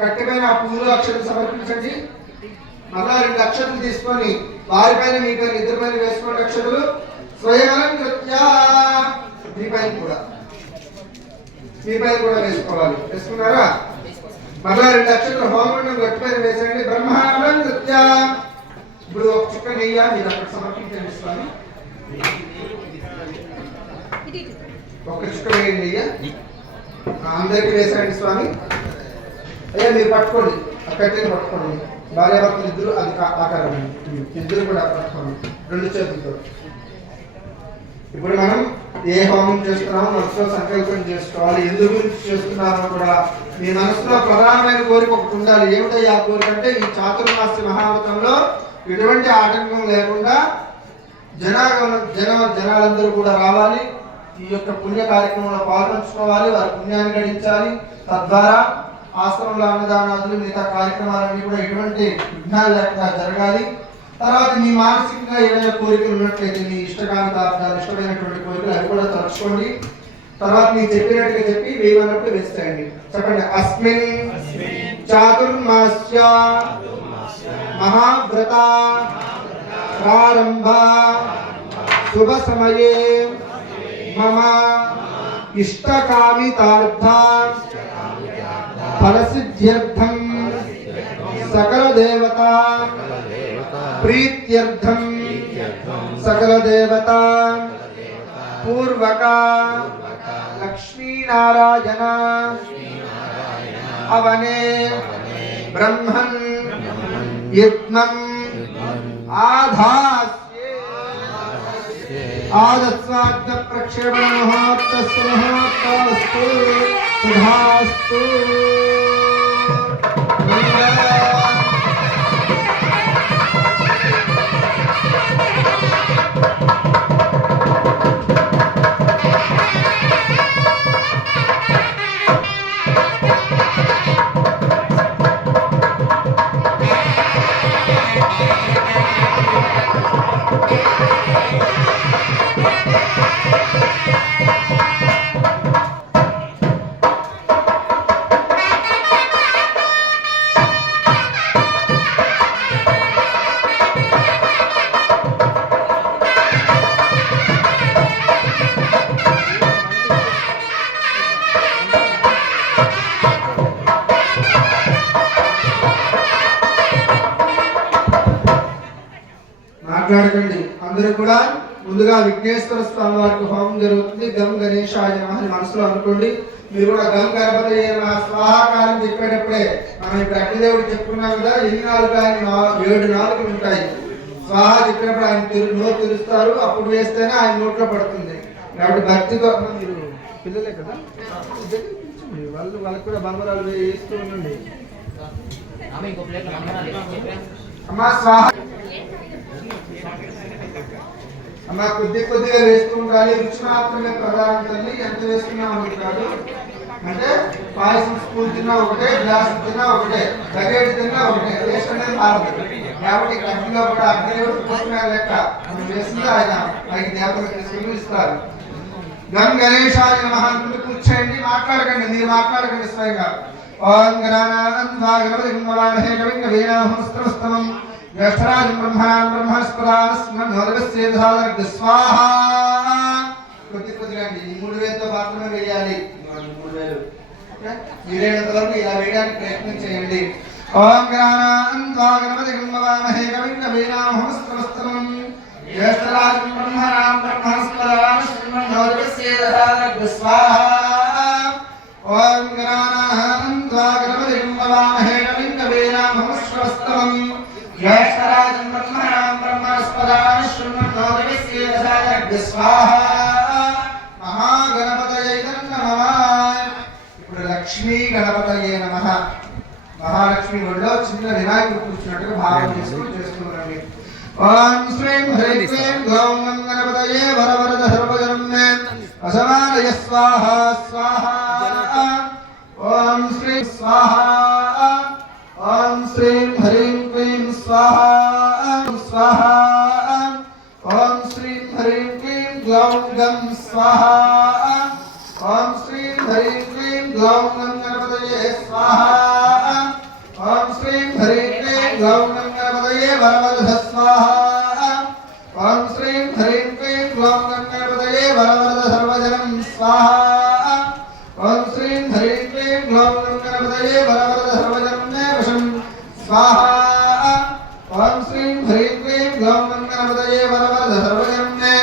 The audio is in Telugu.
కట్టెపైన ఆ పూలు అక్షతలు సమర్పించండి. మరలా 2 అక్షతలు తీసుకొని వారిపైన మీ పైన ఇద్దరిపైన వేసుకోండి అక్షతలు. స్వయంకృత్య మీ పైన కూడా వేసుకోవాలి. వేసుకున్నారా? మరలా 2 అక్షతలు హోమగుండం గట్టిపైన వేసండి. బ్రహ్మాంకృత్య. ఇప్పుడు ఒక చుక్క నెయ్యి మీరు అక్కడ సమర్పించండి స్వామి. ఒక చుక్క నెయ్యి అందరికీ వేసండి స్వామి. అయ్యా మీరు పట్టుకోండి, అక్కడికి పట్టుకోండి. భార్యాభర్తలు ఇద్దరు అది ఆకారం, ఇద్దరు కూడా పట్టుకోండి 2 చేతులతో. ఇప్పుడు మనం ఏ హోమం చేస్తున్నామో మనసులో సంకల్పం చేసుకోవాలి. ఎందుకు గురించి చేస్తున్నామో కూడా మీ మనసులో ప్రధానమైన కోరిక ఒకటి ఉండాలి. ఏమిటో ఆ కోరిక అంటే ఈ చాతుర్మాస్య మహావ్రతంలో ఎటువంటి ఆటంకం లేకుండా జనాలందరూ కూడా రావాలి. ఈ యొక్క పుణ్య కార్యక్రమంలో పాల్పంచుకోవాలి, వారి పుణ్యాన్ని గడించాలి. తద్వారా ఆశ్రమంలో అన్నదానాదులు మిగతా కార్యక్రమాలన్నీ కూడా ఎటువంటి విఘ్నాలు లేకుండా జరగాలి. తర్వాత మీ మానసికంగా ఏమైనా కోరికలు ఉన్నట్లయితే మీ ఇష్టకామితార్థాలు, ఇష్టమైనటువంటి కోరికలు అవి కూడా తలుచుకోండి. తర్వాత మీరు చెప్పినట్టుగా చెప్పి వేయమన్నప్పుడు వేస్తాయండి. చెప్పండి. అస్మిన్ చాతుర్మాస్య మహావ్రత ప్రారంభ శుభ సమయే మమ ఇష్టకామితార్థ ఫలసిద్ధ్యర్థం సకల దేవతా ప్రీత్యర్థం సకల దేవతా పూర్వక లక్ష్మీనారాయణ అవనే బ్రహ్మన్ యజ్ఞం ఆధాస్యే ఆదస్వాగ్న ప్రక్షేపణ ముహూర్తస్సు ముహూర్తస్తు సుధాస్తు. మాట్లాడకండి. అందరూ కూడా ముందుగా విఘ్నేశ్వర స్వామి వారికి హోమం జరుగుతుంది. గం గణేశాయ నమః అని మనసులో అనుకోండి. మీరు కూడా గం గణపతయే నమః స్వాహాకారం చెప్పేటప్పుడే మనం ఇప్పుడు అగ్నిదేవుడు చెప్పుకున్నాం కదా, 7 నాలుకలు ఉంటాయి. స్వాహ చెప్పినప్పుడు ఆయన నోరు తెరుస్తారు, అప్పుడు వేస్తేనే ఆయన నోట్లో పడుతుంది. కాబట్టి భక్తితో మీరు పిల్లలే కదా, వాళ్ళకి కూడా బంగారాలు వేస్తూ ఉండండి. అమ్మా స్వాహ అమ్మ కొద్దిగా వేస్తూ ఉండాలి. రుచి మాత్రమే ప్రధానం తల్లి. ఎంత వేసుకున్నామని కాదు. అంటే పాయసం స్పూన్ తిన్నా ఒకటే, గ్లాస్ తిన్నా ఒకటే, బకెట్ తిన్నా ఒకటే, టేస్ట్ అనేది మారదు. కాబట్టి అగ్నిలో కూడా అగ్నిదేవుడు పోతున్నా లెక్క మనం వేసింది ఆయన పైకి దేవతలు తీసుకుని ఇస్తారు. గం గణేశాయ నమః అనుకుంటూ కూర్చోండి. మాట్లాడకండి, మీరు మాట్లాడకండి స్వయంగా. ఓం గణానాం త్వా గణపతిం వవామహే కవిం కవీనాముస్తమస్తమం జ్యేష్ఠరాజం బ్రహ్మణాం బ్రహ్మణస్పదాస్మన్నోదకస్యేధాదగ్ధ స్వాహా. కొద్దిగా అండి, ఈ 3 వేలతో మాత్రమే వేయాలి. 3 వేలు వీలైనంత వరకు ఇలా వేయడానికి ప్రయత్నం చేయండి. ఓం గణానాం త్వా గణపతిం వవామహే కవిం కవీనాముస్తమస్తమం జ్యేష్ఠరాజం బ్రహ్మణాం బ్రహ్మణస్పదాస్మన్నోదకస్యేధాదగ్ధ స్వాహా. ఓం గణానాం త్వా గణపతిం వవామహే కవిం కవీనాముస్తమస్తమం జ్యేష్ఠరాజం బ్రహ్మణాం బ్రహ్మణస్పదాస్మన్నోదకస్యేధాదగ్ధ స్వాహా. మహాగణపతయే నమః. ఇప్పుడు లక్ష్మీ గణపతయే నమః. మహాలక్ష్మి ఒళ్ళో చిన్న వినాయకుడు కూర్చున్నట్టుగా భావం చేస్తున్నారండి. ఓం శ్రీం హ్రీం క్లీం గ్లౌం గం గణపతయే వరవరద సర్వజనం మే అసమానయ స్వాహా స్వాహా. ఓం శ్రీం స్వాహా. ఓం శ్రీం హ్రీం క్లీం స్వాహా స్వాహా. ఓం శ్రీం హ్రీం క్లీం గ్లౌం గం స్వాహా. ఓం శ్రీం హ్రీం క్లీం గ్లౌం గం గణపతయే స్వాహా. श्रीं ह्रीं क्लीं ग्लौं गणपतये वरवरद स्वाहा ओम श्रीं ह्रीं क्लीं ग्लौं गणपतये वरवरद सर्वजनं स्वाहा ओम श्रीं ह्रीं क्लीं ग्लौं गणपतये वरवरद सर्वजनं मे वशं स्वाहा ओम श्रीं ह्रीं क्लीं ग्लौं गणपतये वरवरद सर्वजनं मे